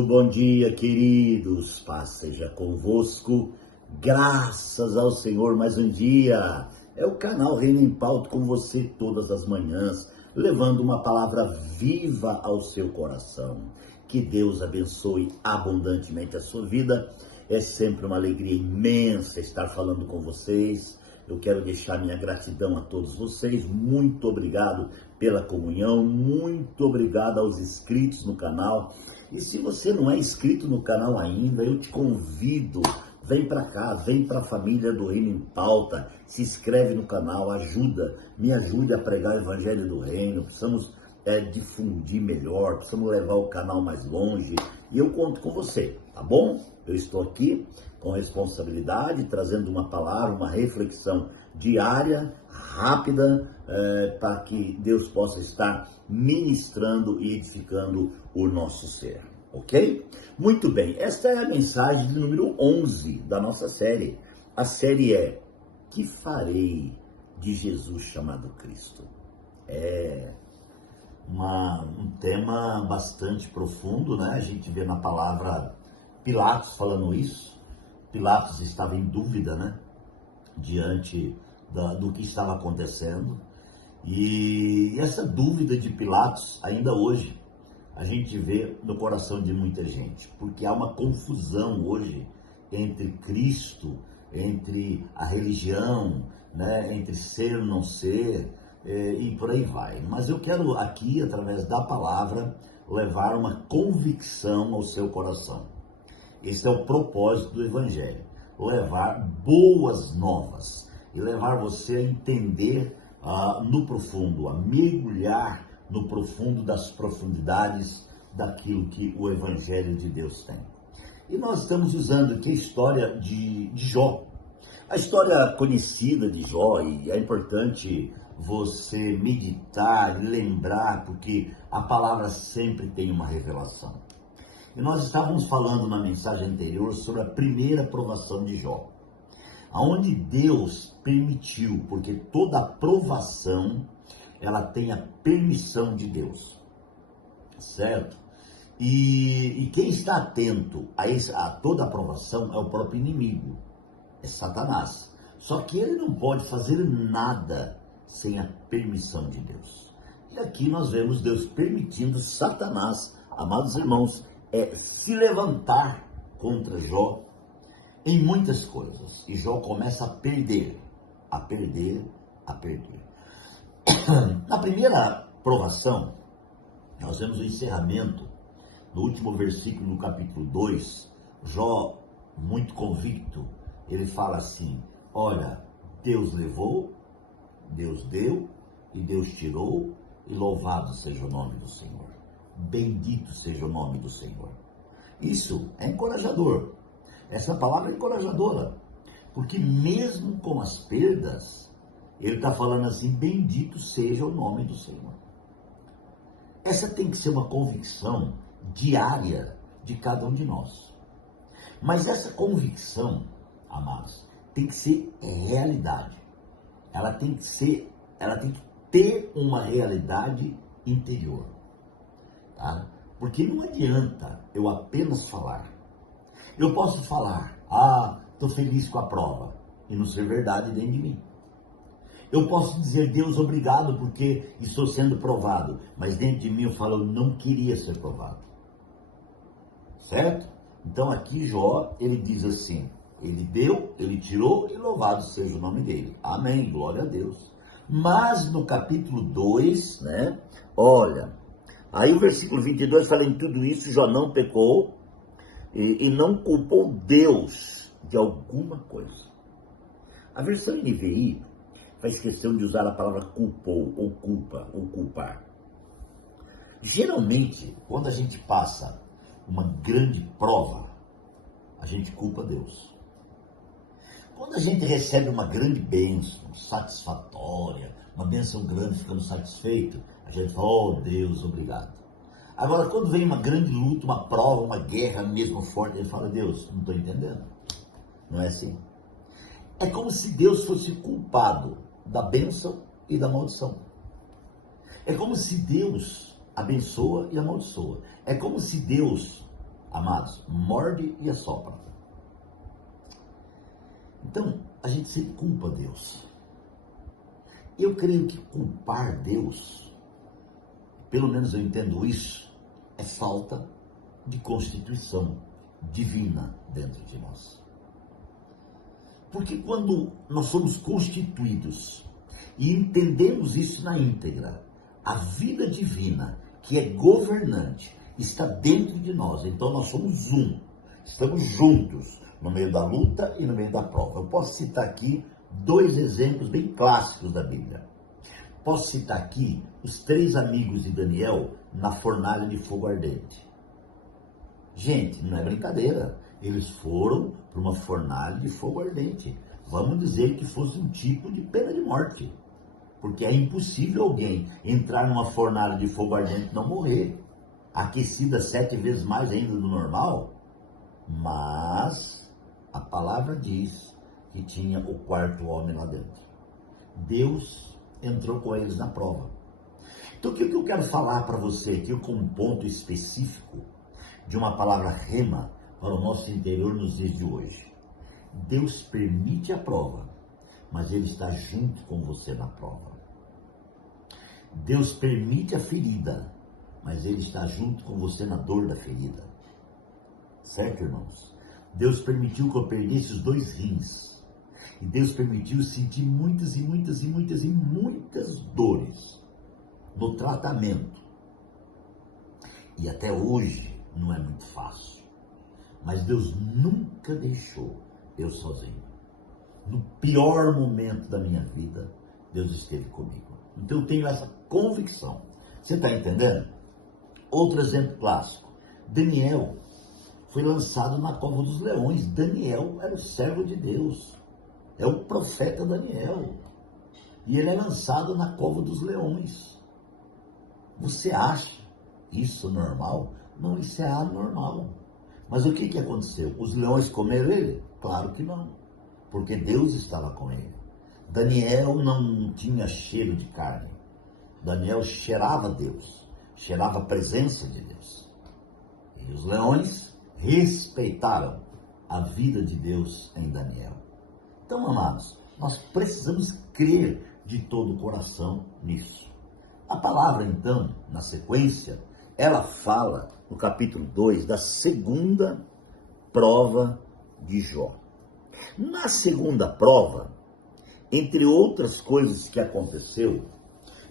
Muito bom dia, queridos. Paz seja convosco. Graças ao Senhor, mais um dia. É o canal Reino em Pauta com você todas as manhãs, levando uma palavra viva ao seu coração. Que Deus abençoe abundantemente a sua vida. É sempre uma alegria imensa estar falando com vocês. Eu quero deixar minha gratidão a todos vocês. Muito obrigado pela comunhão. Muito obrigado aos inscritos no canal. E se você não é inscrito no canal ainda, eu te convido. Vem para cá, vem para a família do Reino em Pauta. Se inscreve no canal, me ajude a pregar o Evangelho do Reino. Precisamos difundir melhor, precisamos levar o canal mais longe. E eu conto com você, tá bom? Eu estou aqui com responsabilidade, trazendo uma palavra, uma reflexão diária, rápida, para que Deus possa estar ministrando e edificando o nosso ser, ok? Muito bem, esta é a mensagem de número 11 da nossa série. A série é: que farei de Jesus chamado Cristo? É um tema bastante profundo, né? A gente vê na palavra Pilatos falando isso. Pilatos estava em dúvida, né? Diante do que estava acontecendo. E essa dúvida de Pilatos, ainda hoje, a gente vê no coração de muita gente. Porque há uma confusão hoje entre Cristo, entre a religião, né? Entre ser ou não ser, e por aí vai. Mas eu quero aqui, através da palavra, levar uma convicção ao seu coração. Esse é o propósito do Evangelho, levar boas novas e levar você a entender no profundo, a mergulhar no profundo das profundidades daquilo que o Evangelho de Deus tem. E nós estamos usando aqui a história de Jó, a história conhecida de Jó, e é importante você meditar e lembrar, porque a palavra sempre tem uma revelação. E nós estávamos falando na mensagem anterior sobre a primeira provação de Jó, aonde Deus permitiu, porque toda provação, ela tem a permissão de Deus, certo? E quem está atento a toda aprovação é o próprio inimigo, é Satanás. Só que ele não pode fazer nada sem a permissão de Deus. E aqui nós vemos Deus permitindo Satanás, amados irmãos, se levantar contra Jó em muitas coisas. E Jó começa a perder. Na primeira provação, nós vemos o encerramento, no último versículo do capítulo 2, Jó, muito convicto, ele fala assim: olha, Deus levou, Deus deu e Deus tirou, e louvado seja o nome do Senhor. Bendito seja o nome do Senhor. Isso é encorajador. Essa palavra é encorajadora. Porque mesmo com as perdas, ele está falando assim: bendito seja o nome do Senhor. Essa tem que ser uma convicção diária de cada um de nós. Mas essa convicção, amados, tem que ser realidade. Ela tem que ter uma realidade interior. Tá? Porque não adianta eu apenas falar. Eu posso falar: estou feliz com a prova, e não ser verdade dentro de mim. Eu posso dizer: Deus, obrigado porque estou sendo provado, mas dentro de mim eu falo: eu não queria ser provado. Certo? Então aqui Jó, ele diz assim: ele deu, ele tirou, e louvado seja o nome dele. Amém, glória a Deus. Mas no capítulo 2, né, olha, aí o versículo 22 fala: em tudo isso Jó não pecou e não culpou Deus de alguma coisa. A versão NVI faz questão de usar a palavra culpou, ou culpa, ou culpar. Geralmente, quando a gente passa uma grande prova, a gente culpa Deus. Quando a gente recebe uma grande bênção, satisfatória, uma bênção grande, ficando satisfeito, a gente fala: oh Deus, obrigado. Agora, quando vem uma grande luta, uma prova, uma guerra mesmo forte, ele fala: Deus, não estou entendendo. Não é assim? É como se Deus fosse culpado da bênção e da maldição. É como se Deus abençoa e amaldiçoa. É como se Deus Amados, morde e assopra. Então, a gente sempre culpa Deus. Eu creio que culpar Deus, pelo menos eu entendo isso, é falta de constituição divina dentro de nós. Porque quando nós somos constituídos e entendemos isso na íntegra, a vida divina, que é governante, está dentro de nós. Então nós somos um, estamos juntos no meio da luta e no meio da prova. Eu posso citar aqui 2 exemplos bem clássicos da Bíblia. Posso citar aqui os 3 amigos de Daniel na fornalha de fogo ardente. Gente, não é brincadeira. Eles foram para uma fornalha de fogo ardente. Vamos dizer que fosse um tipo de pena de morte. Porque é impossível alguém entrar numa fornalha de fogo ardente e não morrer. Aquecida 7 vezes mais ainda do normal. Mas a palavra diz que tinha o 4º homem lá dentro. Deus entrou com eles na prova. Então o que eu quero falar para você aqui com um ponto específico de uma palavra rema para o nosso interior nos dias de hoje. Deus permite a prova, mas Ele está junto com você na prova. Deus permite a ferida, mas Ele está junto com você na dor da ferida. Certo, irmãos? Deus permitiu que eu perdesse os 2 rins. E Deus permitiu sentir muitas dores no tratamento. E até hoje não é muito fácil. Mas Deus nunca deixou eu sozinho. No pior momento da minha vida, Deus esteve comigo. Então eu tenho essa convicção. Você está entendendo? Outro exemplo clássico. Daniel foi lançado na cova dos leões. Daniel era o servo de Deus. É o profeta Daniel. E ele é lançado na cova dos leões. Você acha isso normal? Não, isso é anormal. Mas o que aconteceu? Os leões comeram ele? Claro que não. Porque Deus estava com ele. Daniel não tinha cheiro de carne. Daniel cheirava Deus. Cheirava a presença de Deus. E os leões respeitaram a vida de Deus em Daniel. Então, amados, nós precisamos crer de todo o coração nisso. A palavra, então, na sequência, ela fala no capítulo 2 da segunda prova de Jó. Na segunda prova, entre outras coisas que aconteceu,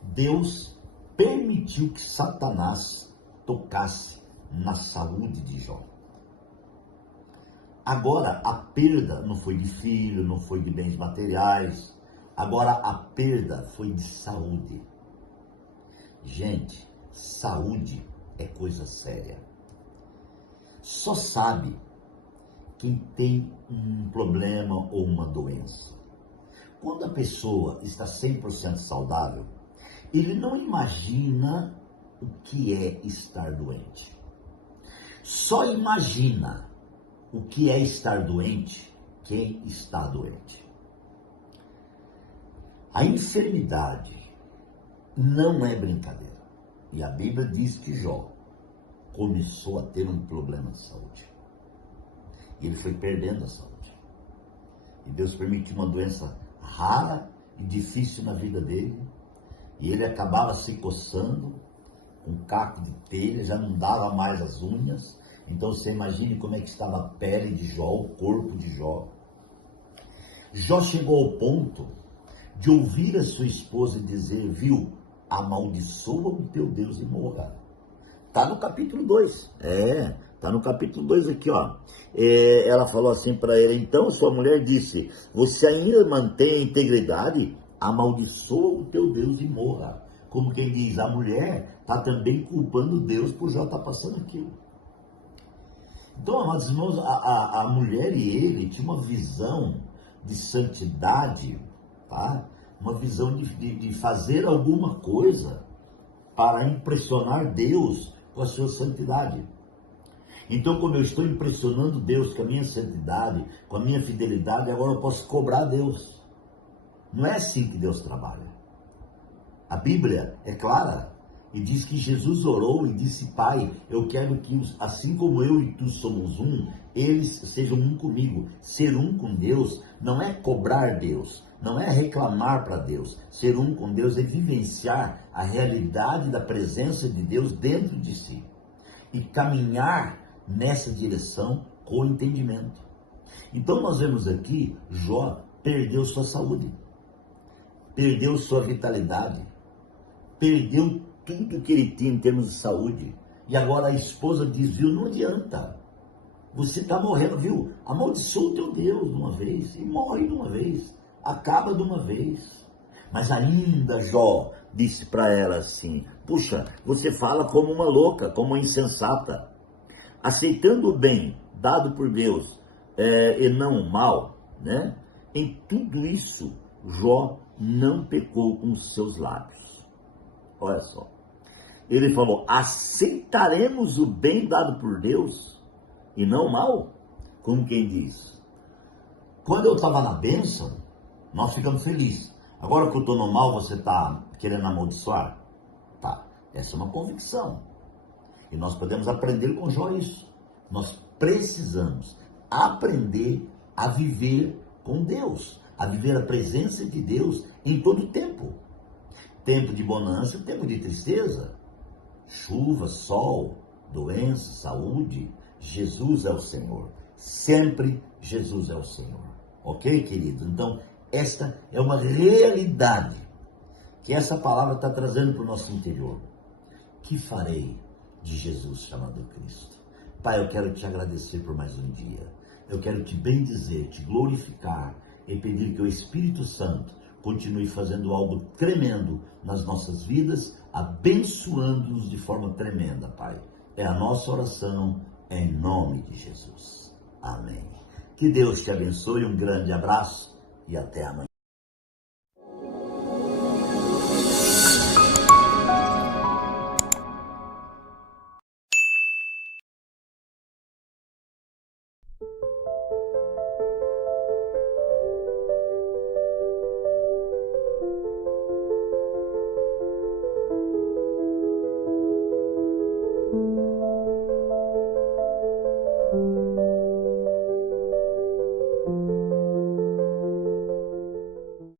Deus permitiu que Satanás tocasse na saúde de Jó. Agora, a perda não foi de filho, não foi de bens materiais. Agora, a perda foi de saúde. Gente, saúde é coisa séria. Só sabe quem tem um problema ou uma doença. Quando a pessoa está 100% saudável, ele não imagina o que é estar doente. Só imagina o que é estar doente quem está doente. A enfermidade não é brincadeira. E a Bíblia diz que Jó começou a ter um problema de saúde. E ele foi perdendo a saúde. E Deus permitiu uma doença rara e difícil na vida dele. E ele acabava se coçando com caco de telha, já não dava mais as unhas. Então você imagine como é que estava a pele de Jó, o corpo de Jó. Jó chegou ao ponto de ouvir a sua esposa dizer, viu, amaldiçoa o teu Deus e morra. Está no capítulo 2. Está no capítulo 2 aqui, ó. Ela falou assim para ele, então sua mulher disse, você ainda mantém a integridade? Amaldiçoa o teu Deus e morra. Como quem diz, a mulher está também culpando Deus por já estar passando aquilo. Então, amados irmãos, a mulher e ele tinham uma visão de santidade, tá? Uma visão de fazer alguma coisa para impressionar Deus com a sua santidade. Então, como eu estou impressionando Deus com a minha santidade, com a minha fidelidade, agora eu posso cobrar Deus. Não é assim que Deus trabalha. A Bíblia é clara. E diz que Jesus orou e disse: Pai, eu quero que, assim como eu e tu somos um, eles sejam um comigo. Ser um com Deus não é cobrar Deus, não é reclamar para Deus. Ser um com Deus é vivenciar a realidade da presença de Deus dentro de si e caminhar nessa direção com entendimento. Então nós vemos aqui, Jó perdeu sua saúde, perdeu sua vitalidade, perdeu tudo que ele tinha em termos de saúde. E agora a esposa diz: viu, não adianta, você está morrendo, viu? Amaldiçoa o teu Deus de uma vez, e morre de uma vez, acaba de uma vez. Mas ainda Jó disse para ela assim: puxa, você fala como uma louca, como uma insensata, aceitando o bem dado por Deus e não o mal, né? Em tudo isso, Jó não pecou com os seus lábios. Olha só, ele falou: aceitaremos o bem dado por Deus e não o mal? Como quem diz, quando eu estava na bênção, nós ficamos felizes. Agora que eu estou no mal, você está querendo amaldiçoar? Tá, essa é uma convicção. E nós podemos aprender com Jó isso. Nós precisamos aprender a viver com Deus, a viver a presença de Deus em todo o tempo. Tempo de bonança, tempo de tristeza, chuva, sol, doença, saúde, Jesus é o Senhor. Sempre Jesus é o Senhor. Ok, querido? Então, esta é uma realidade que essa palavra está trazendo para o nosso interior. Que farei de Jesus chamado Cristo? Pai, eu quero te agradecer por mais um dia. Eu quero te bendizer, te glorificar e pedir que o Espírito Santo continue fazendo algo tremendo nas nossas vidas, abençoando-nos de forma tremenda, Pai. É a nossa oração em nome de Jesus. Amém. Que Deus te abençoe, um grande abraço e até amanhã.